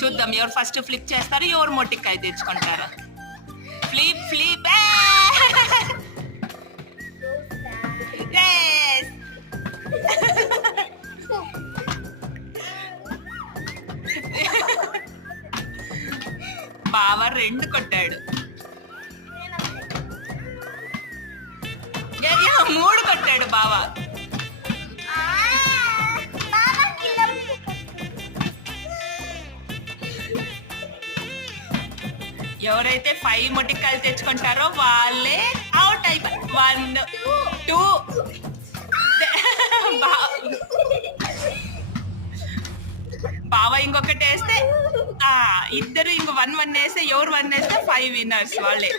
చూద్దాం ఎవరు first flip చేస్తారు, ఎవరు మొట్టికాయ తెచ్చుకుంటారు. Flip flip. బావ 2 కొట్టాడు. 3 కొట్టాడు బావ. ఎవరైతే 5 మొట్టికాయలు తెచ్చుకుంటారో వాళ్ళే అవుట్ అయిపోయి. 1 2 బావ ఇంకొకటి వేస్తే ఇద్దరు ఇంకో 1 వేస్తే ఎవరు 1 వేస్తే 5 విన్నర్స్ వాళ్ళే.